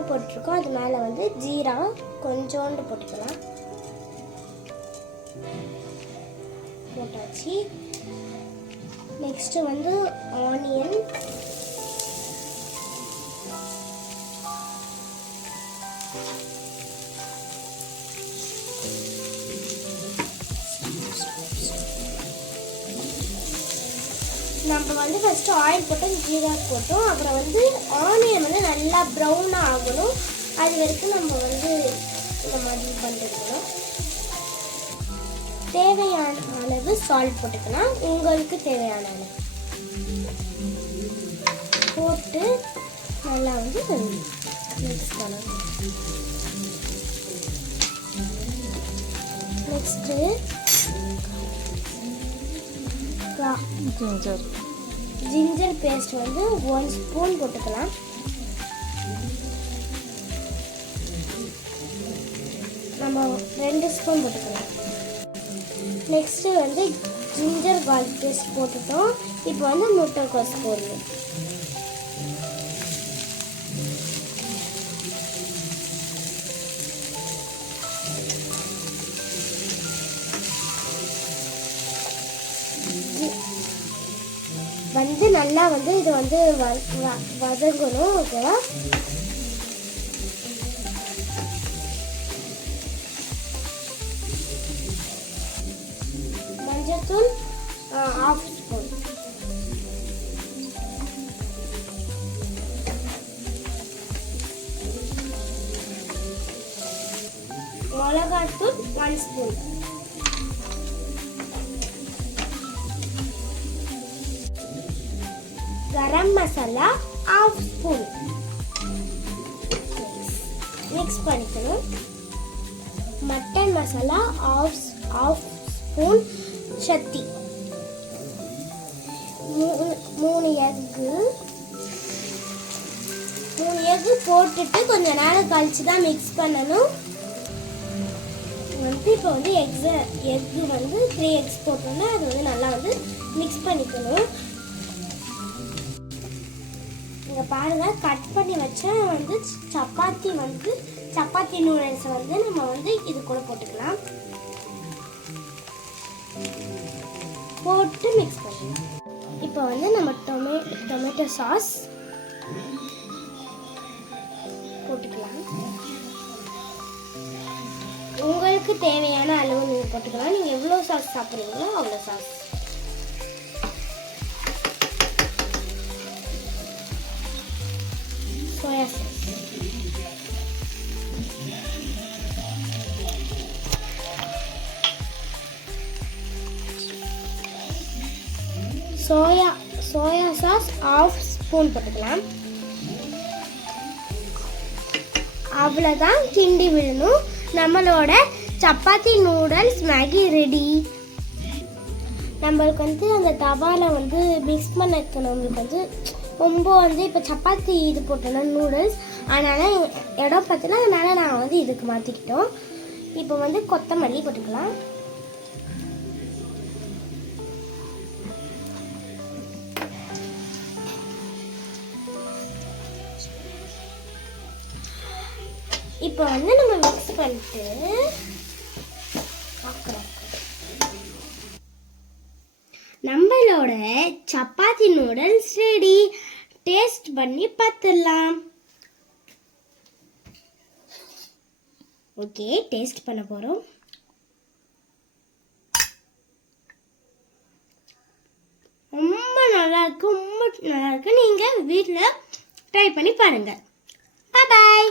எண்ணெய் போட்டிருக்கோம். அது மேலே வந்து ஜீரா கொஞ்சோண்டு போட்டுக்கலாம். போட்டாச்சு. நெக்ஸ்ட்டு வந்து ஆனியன், நம்ம வந்து ஃபஸ்ட்டு ஆயில் போட்டோம், ஜீரா போட்டோம். அப்புறம் வந்து ஆனியன் வந்து நல்லா ப்ரௌனாக ஆகணும். அது வரைக்கும் நம்ம வந்து இந்த மாதிரி பண்ணிருக்கணும். தேவையான அளவு சால்ட் போட்டுக்கலாம். உங்களுக்கு தேவையான அளவு போட்டு நல்லா வந்து மிக்ஸ் பண்ணணும். நெக்ஸ்ட்டு ஜிஞ்சர் பேஸ்ட் வந்து 1 ஸ்பூன் போட்டுக்கலாம். நம்ம 2 ஸ்பூன் போட்டுக்கலாம். நெக்ஸ்ட்டு வந்து ஜிஞ்சர் கார்லிக் பேஸ்ட் போட்டுட்டோம். இப்போ வந்து முட்டைக்கோஸ் போடணும். வந்து நல்லா வந்து இது வந்து வதங்கணும். ஓகேவா? மஞ்சள்தூள் 1/2 ஸ்பூன், மிளகாத்தூள் 1 spoon, garam masala 1/2 spoon. Mix பண்ணிக்கணும். Mutton masala 1/2 spoon. சக்தி 3 எக்கு போட்டுட்டு கொஞ்சம் நேரம் கழிச்சு தான் மிக்ஸ் பண்ணணும். வந்து இப்போ வந்து எக்கு வந்து 3 எக்ஸ் போட்டோம்னா அது வந்து நல்லா வந்து மிக்ஸ் பண்ணிக்கணும். இங்கே பாருங்கள், கட் பண்ணி வச்சா வந்து சப்பாத்தி நூடுல்ஸை வந்து நம்ம வந்து இது கூட போட்டுக்கலாம். போட்டு மிக்ஸ் பண்ணலாம். இப்போ வந்து நம்ம டொமேட்டோ சாஸ் போட்டுக்கலாம். உங்களுக்கு தேவையான அளவு நீங்கள் போட்டுக்கலாம். நீங்கள் எவ்வளோ சாஸ் சாப்பிட்றீங்களோ அவ்வளோ sauce. Soya sauce, soya sauce 1/2 spoon போட்டுக்கலாம். அவ்வளோதான், கிண்டி விடணும். நம்மளோட சப்பாத்தி நூடுல்ஸ் மேகி ரெடி. நம்மளுக்கு வந்து அந்த தவாவில் வந்து மிக்ஸ் பண்ண நம்மளுக்கு வந்து ரொம்ப வந்து இப்போ சப்பாத்தி இது போட்டோன்னா நூடுல்ஸ், அதனால் இடம் பார்த்தீங்கன்னா அதனால் நான் வந்து இதுக்கு மாற்றிக்கிட்டோம். இப்போ வந்து கொத்தமல்லி போட்டுக்கலாம். இப்போ வந்து நம்ம மிக்ஸ் பண்ணிட்டு நம்மளோட சப்பாத்தி நூடுல்ஸ் ரெடி. டேஸ்ட் பண்ணி பார்த்துடலாம். ஓகே, டேஸ்ட் பண்ண போகிறோம். ரொம்ப நல்லா இருக்கு. நீங்கள் வீட்டில் ட்ரை பண்ணி பாருங்கள். பாய்.